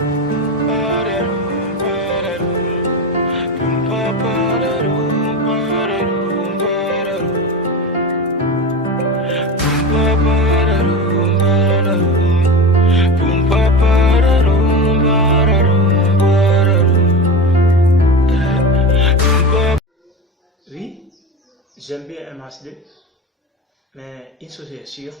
Oui, j'aime bien MHD, mais une chose est sûre.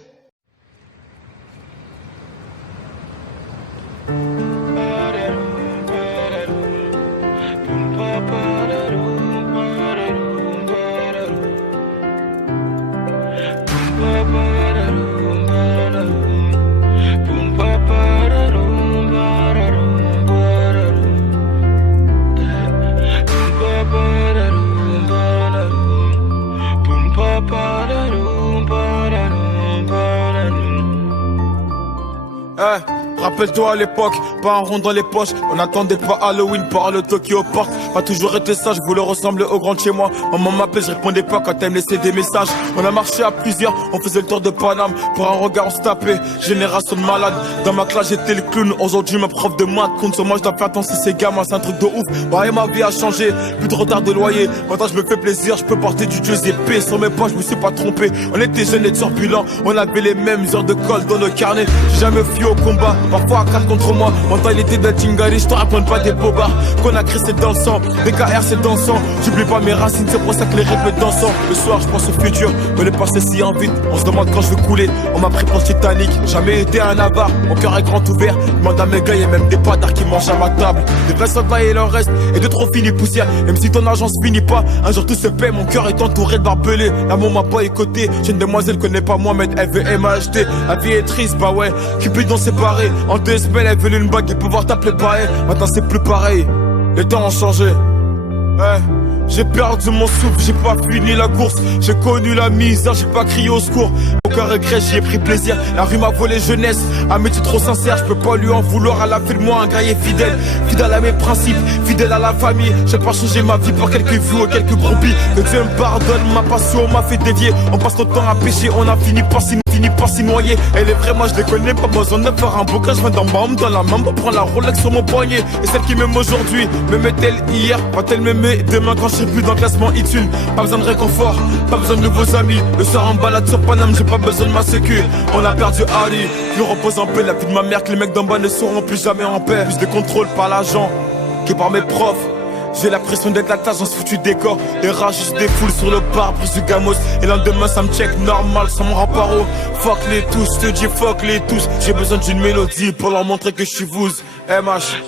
Rappelle-toi à l'époque, pas un rond dans les poches. On n'attendait pas Halloween par le Tokyo Park. Pas toujours été sage, je voulais ressembler au grand de chez moi. Maman m'appelait, je répondais pas quand elle me laissait des messages. On a marché à plusieurs, on faisait le tour de Paname. Pour un regard on se tapait, génération de malades. Dans ma classe j'étais le clown, aujourd'hui ma prof de maths. Compte sur moi, je dois faire attention ces gamins, c'est un truc de ouf. Ouais, ma vie a changé, plus de retard de loyer. Maintenant je me fais plaisir, je peux porter du Giuseppe. Sur mes poches, je me suis pas trompé. On était jeunes et turbulents, on avait les mêmes heures de colle dans nos carnets. J'ai jamais fui au combat, parfois à 4 contre moi. Mentalité de Tingari, je te raconte pas des bobards. Qu'on a créé c'est dans le sang, BKR c'est dans le sang. J'oublie pas mes racines, c'est pour ça que les rythmes dansant. Le soir je pense au futur, mais le passé si en vite. On se demande quand je vais couler, on m'a pris pour le Titanic. Jamais été un avare, mon cœur est grand ouvert. Demande à mes gars, y'a même des patards qui mangent à ma table. Des vrais soldats et il en reste, et de trop finis poussière. Même si ton argent se finit pas, un jour tout se paie. Mon cœur est entouré de barbelés. L'amour m'a pas écouté, j'ai une demoiselle connaît pas moi, mais elle veut MHD. La vie est triste, bah ouais, Cupidon séparé. En 2 semaines elle veut une bague et pouvoir t'appeler pareil. Maintenant c'est plus pareil, les temps ont changé. Ouais. J'ai perdu mon souffle, j'ai pas fini la course. J'ai connu la misère, j'ai pas crié au secours. Aucun regret, j'y ai pris plaisir. La rue m'a volé jeunesse, un métier trop sincère. Je peux pas lui en vouloir, elle a fait de moi un guerrier fidèle. Fidèle à mes principes, fidèle à la famille. J'ai pas changé ma vie pour quelques vues ou quelques groupies. Que Dieu me pardonne, ma passion m'a fait dévier. On passe notre temps à pécher, on a fini par s'y noyer. Elle est vraie, moi je les connais, pas besoin de faire un bouquin. Je viens d'en bas, dans la main, pour prendre la Rolex sur mon poignet. Et celle qui m'aime aujourd'hui, m'aimait-elle hier? Va-t-elle m'aimer demain quand je serai plus dans le classement iTunes? Pas besoin de réconfort, pas besoin de nouveaux amis. Le soir en balade sur Paname, j'ai pas besoin de ma sécu. On a perdu Ali, plus repose en paix. La vie de ma mère que les mecs d'en bas ne seront plus jamais en paix. Plus de contrôle par l'agent que par mes profs. J'ai l'impression d'être la tâche dans ce foutu décor. Des rages, juste des foules sur le pare-brise du gamos. Et lendemain ça me check normal sans mon remparo. Fuck les tous, je te dis fuck les tous. J'ai besoin d'une mélodie pour leur montrer que je suis vous. MH.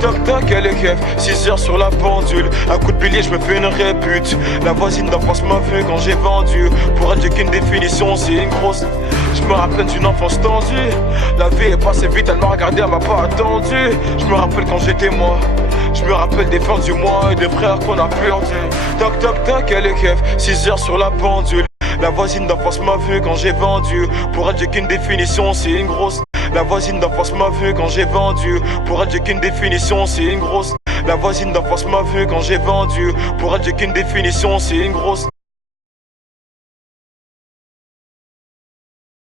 Toc toc, elle est keuf, 6 heures sur la pendule. Un coup de billet, je me fais une répute. La voisine d'en face m'a vu quand j'ai vendu. Pour elle, j'ai qu'une définition, c'est une grosse. Je me rappelle d'une enfance tendue. La vie est passée vite, elle m'a regardé, elle m'a pas attendu. Je me rappelle quand j'étais moi. Je me rappelle des fins du mois et des frères qu'on a perdu. Toc toc toc, elle est keuf, 6 heures sur la pendule. La voisine d'en face m'a vu quand j'ai vendu. Pour elle, j'ai qu'une définition, c'est une grosse. La voisine d'en face m'a vu quand j'ai vendu. Pour elle j'ai qu'une définition, c'est une grosse. La voisine d'en face m'a vu quand j'ai vendu. Pour elle j'ai qu'une définition, c'est une grosse.